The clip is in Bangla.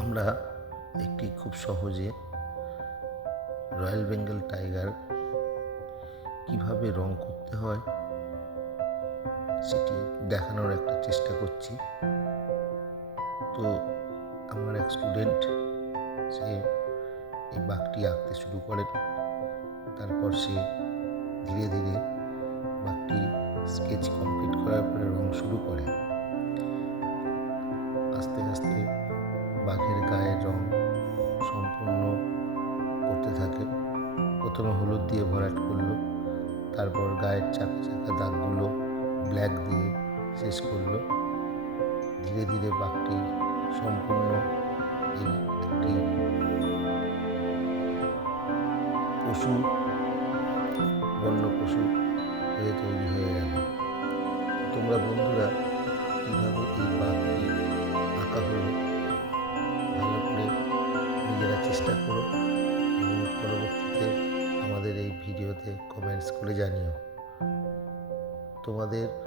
আমরা একটি খুব সহজে রয়্যাল বেঙ্গল টাইগার কীভাবে রং করতে হয় সেটি দেখানোর একটা চেষ্টা করছি। তো আমার এক স্টুডেন্ট সে এই বাঘটি আঁকতে শুরু করেন, তারপর সে ধীরে ধীরে বাঘটি স্কেচ কমপ্লিট করার পরে রং শুরু করে। আস্তে বাঘের গায়ের রং সম্পূর্ণ করতে থাকে। প্রথমে হলুদ দিয়ে ভরাট করল, তারপর গায়ের চাকা চাকা দাগগুলো ব্ল্যাক দিয়ে শেষ করল। ধীরে ধীরে বাঘটি সম্পূর্ণ একটি পশু, বন্য পশু হয়ে তৈরি হয়ে গেল। তোমরা বন্ধুরা চেষ্টা করো। এবং পরবর্তীতে আমাদের এই ভিডিওতে কমেন্টস করে জানিও। তোমাদের